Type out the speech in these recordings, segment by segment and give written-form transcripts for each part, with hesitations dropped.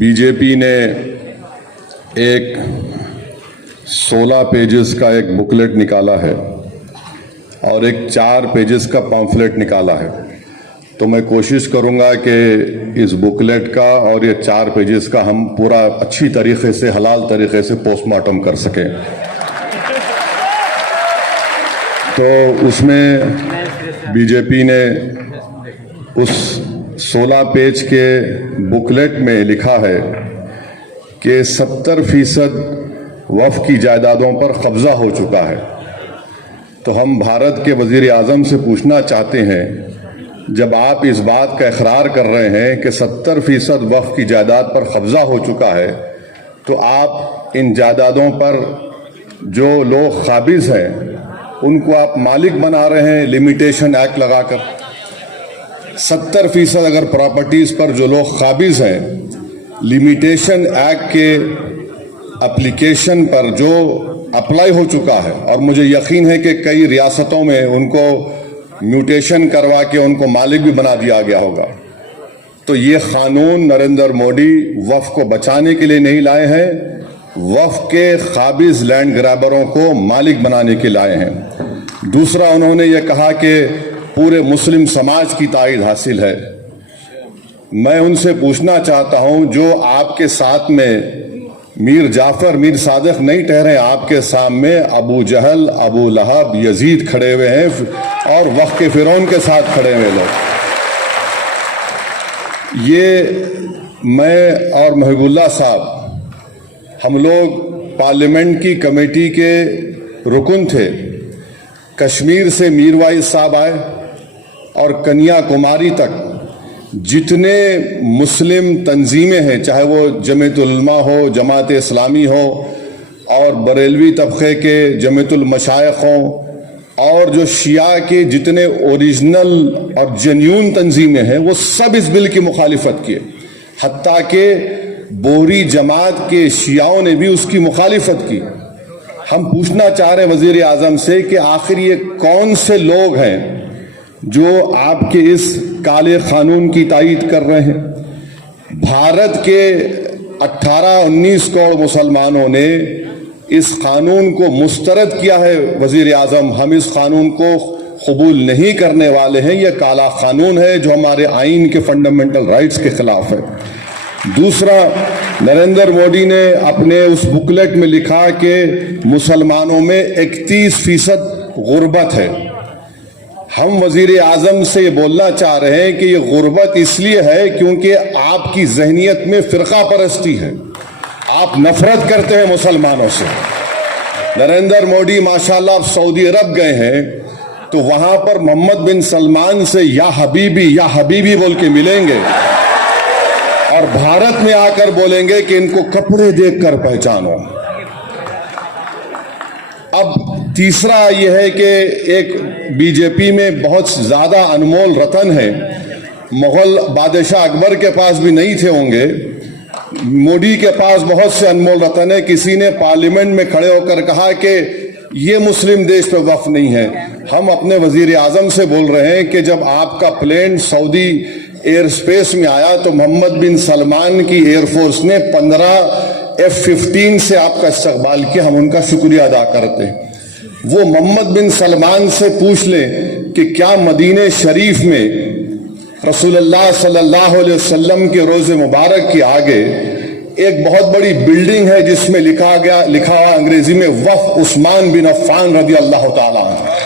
B J پی نے ایک 16 pages کا ایک بکلیٹ نکالا ہے اور ایک 4 پیجز کا پامفلیٹ نکالا ہے، تو میں کوشش کروں گا کہ اس بکلیٹ کا اور یہ 4 پیجز کا ہم پورا اچھی طریقے سے حلال طریقے سے پوسٹ مارٹم کر سکیں۔ تو اس میں بی جے پی نے اس 16 پیج کے بکلیٹ میں لکھا ہے کہ 70% وقف کی جائیدادوں پر قبضہ ہو چکا ہے۔ تو ہم بھارت کے وزیر اعظم سے پوچھنا چاہتے ہیں، جب آپ اس بات کا اقرار کر رہے ہیں کہ 70% وقف کی جائیداد پر قبضہ ہو چکا ہے، تو آپ ان جائیدادوں پر جو لوگ قابض ہیں ان کو آپ مالک بنا رہے ہیں لمیٹیشن ایکٹ لگا کر۔ 70% اگر پراپرٹیز پر جو لوگ قابض ہیں، لمیٹیشن ایکٹ کے اپلیکیشن پر جو اپلائی ہو چکا ہے، اور مجھے یقین ہے کہ کئی ریاستوں میں ان کو میوٹیشن کروا کے ان کو مالک بھی بنا دیا گیا ہوگا، تو یہ قانون نریندر مودی وقف کو بچانے کے لیے نہیں لائے ہیں، وقف کے قابض لینڈ گرابروں کو مالک بنانے کے لائے ہیں۔ دوسرا، انہوں نے یہ کہا کہ پورے مسلم سماج کی تائید حاصل ہے۔ میں ان سے پوچھنا چاہتا ہوں، جو آپ کے ساتھ میں میر جعفر، میر صادق نہیں ٹھہرے، آپ کے سامنے ابو جہل، ابو لہب، یزید کھڑے ہوئے ہیں اور وقت کے فرعون کے ساتھ کھڑے ہوئے لوگ۔ یہ میں اور محب اللہ صاحب، ہم لوگ پارلیمنٹ کی کمیٹی کے رکن تھے۔ کشمیر سے میر وائز صاحب آئے اور کنیا کماری تک جتنے مسلم تنظیمیں ہیں، چاہے وہ جمعیت العلماء ہو، جماعت اسلامی ہو، اور بریلوی طبقے کے جمعیت المشائخ ہوں، اور جو شیعہ کے جتنے اوریجنل اور جنیون تنظیمیں ہیں، وہ سب اس بل کی مخالفت کیے۔ حتیٰ کہ بوہری جماعت کے شیعوں نے بھی اس کی مخالفت کی۔ ہم پوچھنا چاہ رہے ہیں وزیر اعظم سے کہ آخر یہ کون سے لوگ ہیں جو آپ کے اس کالے قانون کی تائید کر رہے ہیں؟ بھارت کے 18-19 کروڑ مسلمانوں نے اس قانون کو مسترد کیا ہے۔ وزیر اعظم، ہم اس قانون کو قبول نہیں کرنے والے ہیں۔ یہ کالا قانون ہے جو ہمارے آئین کے فنڈامنٹل رائٹس کے خلاف ہے۔ دوسرا، نریندر مودی نے اپنے اس بکلیٹ میں لکھا کہ مسلمانوں میں 31% غربت ہے۔ ہم وزیر اعظم سے یہ بولنا چاہ رہے ہیں کہ یہ غربت اس لیے ہے کیونکہ آپ کی ذہنیت میں فرقہ پرستی ہے، آپ نفرت کرتے ہیں مسلمانوں سے۔ نریندر مودی ماشاءاللہ آپ سعودی عرب گئے ہیں تو وہاں پر محمد بن سلمان سے یا حبیبی بول کے ملیں گے، اور بھارت میں آ کر بولیں گے کہ ان کو کپڑے دیکھ کر پہچانو۔ اب تیسرا یہ ہے کہ ایک بی جے پی میں بہت زیادہ انمول رتن ہے، مغل بادشاہ اکبر کے پاس بھی نہیں تھے ہوں گے، مودی کے پاس بہت سے انمول رتن ہے۔ کسی نے پارلیمنٹ میں کھڑے ہو کر کہا کہ یہ مسلم دیش پہ وقف نہیں ہے۔ ہم اپنے وزیر اعظم سے بول رہے ہیں کہ جب آپ کا پلین سعودی ایئر سپیس میں آیا تو محمد بن سلمان کی ایئر فورس نے 15 F-15 سے آپ کا استقبال کیا، ہم ان کا شکریہ ادا کرتے ہیں۔ وہ محمد بن سلمان سے پوچھ لیں کہ کیا مدینہ شریف میں رسول اللہ صلی اللہ علیہ وسلم کے روضے مبارک کے آگے ایک بہت بڑی بلڈنگ ہے جس میں لکھا ہوا انگریزی میں وقف عثمان بن عفان رضی اللہ تعالیٰ عنہ۔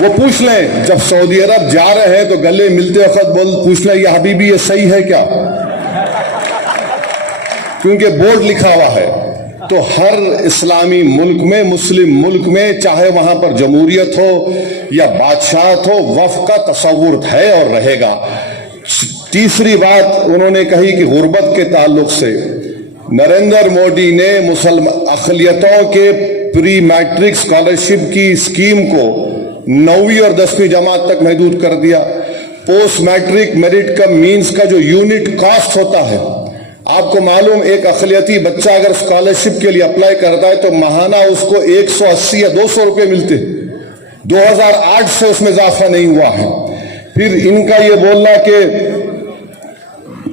وہ پوچھ لیں، جب سعودی عرب جا رہے ہیں تو گلے ملتے وقت پوچھ لیں، یہ حبیبی یہ صحیح ہے کیا؟ کیونکہ بورڈ لکھا ہوا ہے۔ تو ہر اسلامی ملک میں، مسلم ملک میں، چاہے وہاں پر جمہوریت ہو یا بادشاہت ہو، وقف کا تصور ہے اور رہے گا۔ تیسری بات انہوں نے کہی کہ غربت کے تعلق سے نریندر مودی نے اقلیتوں کے پری میٹرک اسکالرشپ کی اسکیم کو 9ویں اور 10ویں جماعت تک محدود کر دیا۔ پوسٹ میٹرک میرٹ کا مینز کا جو یونٹ کاسٹ ہوتا ہے، آپ کو معلوم ایک اقلیتی بچہ اگر اسکالرشپ کے لیے اپلائی کرتا ہے تو ماہانہ اس کو 180 یا 200 روپے ملتے۔ 2008 سے اس میں اضافہ نہیں ہوا ہے۔ پھر ان کا یہ بولنا کہ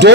2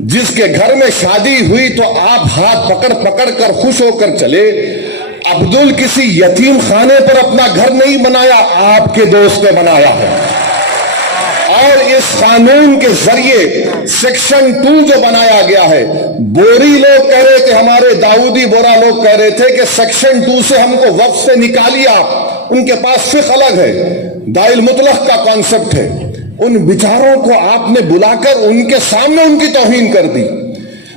جس کے گھر میں شادی ہوئی تو آپ ہاتھ پکڑ پکڑ کر خوش ہو کر چلے. عبدل کسی یتیم خانے پر اپنا گھر نہیں بنایا, آپ کے دوست نے بنایا ہے. اور اس قانون کے ذریعے سیکشن 2 جو بنایا گیا ہے, بوری لوگ کہہ رہے تھے, ہمارے داؤدی بورا لوگ کہہ رہے تھے کہ سیکشن 2 سے ہم کو وقف سے نکالیے آپ. ان کے پاس فقہ الگ ہے, دائل مطلق کا کانسیپٹ ہے. ان بیچاروں کو آپ نے بلا کر ان کے سامنے ان کی توہین کر دی.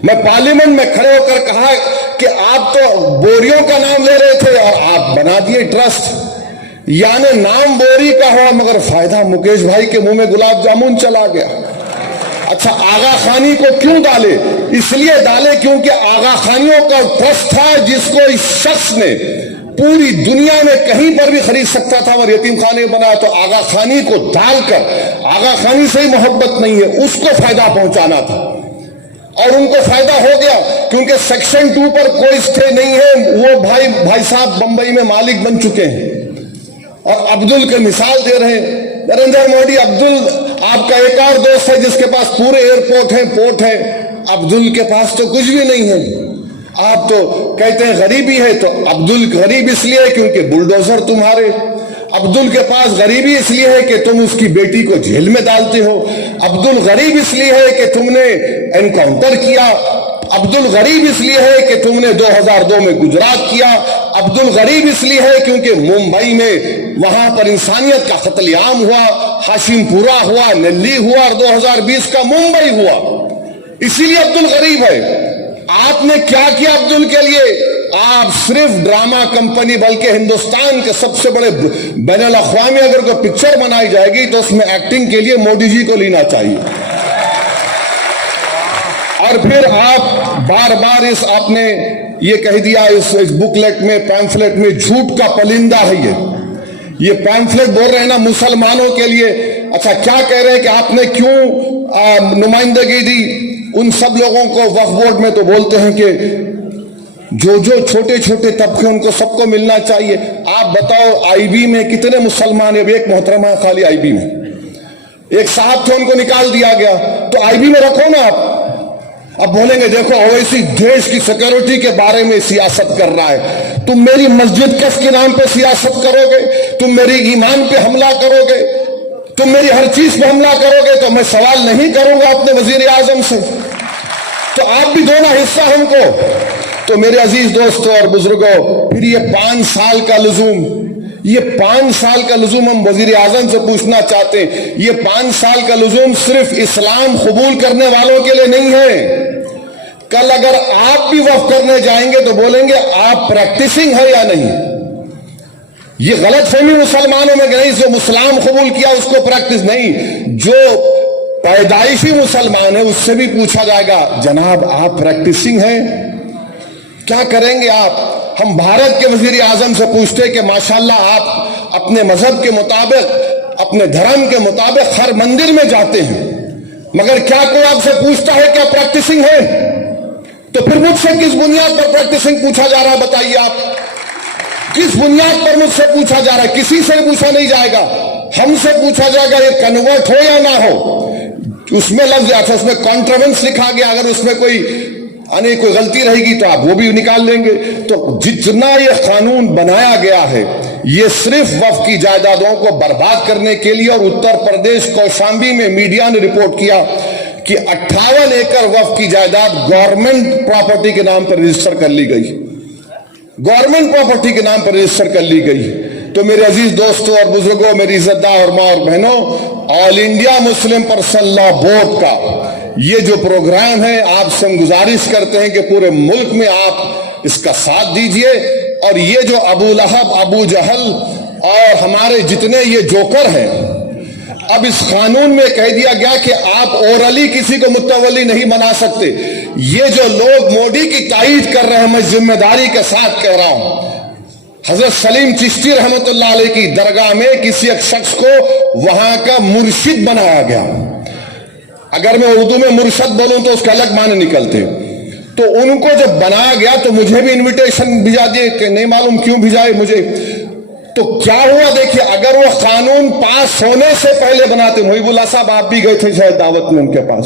میں پارلیمنٹ میں کھڑے ہو کر کہا کہ آپ تو بوریوں کا نام لے رہے تھے اور آپ بنا دیے ٹرسٹ. یعنی نام بوری کا ہوا مگر فائدہ مکیش بھائی کے منہ میں گلاب جامن چلا گیا. اچھا, آغا خانی کو کیوں ڈالے؟ اس لیے ڈالے کیونکہ آغا خانیوں کا ٹرسٹ تھا جس کو اس شخص نے پوری دنیا میں کہیں پر بھی خرید سکتا تھا اور یتیم خانے بنایا. تو آغا خانی کو ڈال کر, آغا خانی سے ہی محبت نہیں ہے, اس کو فائدہ پہنچانا تھا اور ان کو فائدہ ہو گیا کیونکہ سیکشن 2 پر کوئی اسٹے نہیں ہے. وہ بھائی صاحب بمبئی میں مالک بن چکے ہیں اور عبدل کے مثال دے رہے ہیں. نریندر مودی, عبدل آپ کا ایک اور دوست ہے جس کے پاس پورے ایئرپورٹ ہیں, پورٹ ہے. عبدل کے پاس تو کچھ بھی نہیں ہے. آپ تو کہتے ہیں غریبی ہے, تو عبدل غریب اس لیے ہے کیونکہ بلڈوزر تمہارے. عبدل کے پاس غریبی اس لیے ہے کہ تم اس کی بیٹی کو جیل میں ڈالتے ہو. عبدل غریب اس لیے ہے کہ تم نے انکاؤنٹر کیا. عبدل غریب اس لیے ہے کہ تم نے 2002 میں گجرات کیا. عبدل غریب اس لیے ہے کیونکہ ممبئی میں وہاں پر انسانیت کا قتل عام ہوا, ہاشم پورہ ہوا, نلی ہوا اور 2020 کا ممبئی ہوا. اسی لیے عبدل غریب ہے. آپ نے کیا کیا عبدل کے لیے؟ آپ صرف ڈرامہ کمپنی, بلکہ ہندوستان کے سب سے بڑے بین الاقوامی اگر کوئی پکچر بنائی جائے گی تو اس میں ایکٹنگ کے لیے مودی جی کو لینا چاہیے. اور پھر آپ بار بار آپ نے یہ کہہ دیا اس بکلیٹ میں, پیمفلیٹ میں, جھوٹ کا پلندہ ہے یہ پیمفلیٹ بول رہے ہیں نا مسلمانوں کے لیے. اچھا, کیا کہہ رہے ہیں کہ آپ نے کیوں نمائندگی دی ان سب لوگوں کو وقف بورڈ میں؟ تو بولتے ہیں کہ جو چھوٹے چھوٹے طبقے ان کو سب کو ملنا چاہیے. آپ بتاؤ آئی بی میں کتنے مسلمان ہیں؟ ایک محترمہ خالی آئی بی میں, ایک صاحب تھے ان کو نکال دیا گیا. تو آئی بی میں رکھو نا آپ. اب بولیں گے دیکھو اویسی دیش کی سیکورٹی کے بارے میں سیاست کر رہا ہے. تم میری مسجد کس کے نام پہ سیاست کرو گے؟ تم میری ایمان پہ حملہ کرو گے؟ تم میری ہر چیز پہ حملہ کرو گے تو میں سوال نہیں کروں گا اپنے وزیر اعظم سے. تو آپ بھی دو نا حصہ ہم کو. تو میرے عزیز دوستوں اور بزرگوں, پھر یہ 5 سال کا لزوم, یہ 5 سال کا لزوم ہم وزیر اعظم سے پوچھنا چاہتے ہیں. یہ 5 سال کا لزوم صرف اسلام قبول کرنے والوں کے لیے نہیں ہے. کل اگر آپ بھی وقف کرنے جائیں گے تو بولیں گے آپ پریکٹسنگ ہے یا نہیں. یہ غلط فہمی مسلمانوں میں کہ نہیں جو اسلام قبول کیا اس کو پریکٹس نہیں. جو پیدائشی مسلمان ہے اس سے بھی پوچھا جائے گا جناب آپ پریکٹسنگ ہیں, کیا کریں گے آپ؟ ہم بھارت کے وزیر اعظم سے پوچھتے کہ ماشاءاللہ آپ اپنے مذہب کے مطابق, اپنے دھرم کے مطابق ہر مندر میں جاتے ہیں, مگر کیا کوئی آپ سے پوچھتا ہے کیا پریکٹسنگ ہے؟ تو پھر مجھ سے کس بنیاد پر پریکٹسنگ پوچھا جا رہا ہے بتائیے آپ؟ کس بنیاد پر مجھ سے پوچھا جا رہا ہے؟ کسی سے پوچھا نہیں جائے گا, ہم سے پوچھا جائے گا یہ کنورٹ ہو یا نہ ہو. اس میں لفظ آتا ہے, اس میں کانٹروینس لکھا گیا, اگر اس میں کوئی غلطی رہے گی تو آپ وہ بھی نکال لیں گے. تو جتنا یہ قانون بنایا گیا ہے یہ صرف وقف کی جائیدادوں کو برباد کرنے کے لیے. اور اتر پردیش کوشامبی میں میڈیا نے رپورٹ کیا کہ 58 ایکڑ وقف کی جائیداد گورنمنٹ پراپرٹی کے نام پر رجسٹر کر لی گئی, گورنمنٹ پراپرٹی کے نام پر رجسٹر کر لی گئی. تو میرے عزیز دوستوں اور بزرگوں, میری عزت دار اور ماں اور بہنوں, آل انڈیا مسلم پرسنل لا بورڈ کا یہ جو پروگرام ہے آپ سے ہم گزارش کرتے ہیں کہ پورے ملک میں آپ اس کا ساتھ دیجئے. اور یہ جو ابو لہب, ابو جہل اور ہمارے جتنے یہ جوکر ہیں, اب اس قانون میں کہہ دیا گیا کہ آپ اورلی کسی کو متولی نہیں بنا سکتے. یہ جو لوگ مودی کی تائید کر رہے ہیں, میں ذمہ داری کے ساتھ کہہ رہا ہوں, حضرت سلیم چشتی رحمت اللہ علیہ کی درگاہ میں کسی ایک شخص کو وہاں کا مرشد بنایا گیا. اگر میں اردو میں مرشد بولوں تو اس کا الگ معنی نکلتے. تو ان کو جب بنایا گیا تو مجھے بھی انویٹیشن بھیجا دیے, کہ نہیں معلوم کیوں بھیجائے مجھے. تو کیا ہوا دیکھیے, اگر وہ قانون پاس ہونے سے پہلے بناتے, محیب اللہ صاحب آپ بھی گئے تھے شاید دعوت میں ان کے پاس,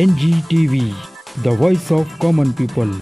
NGTV, the voice of common people.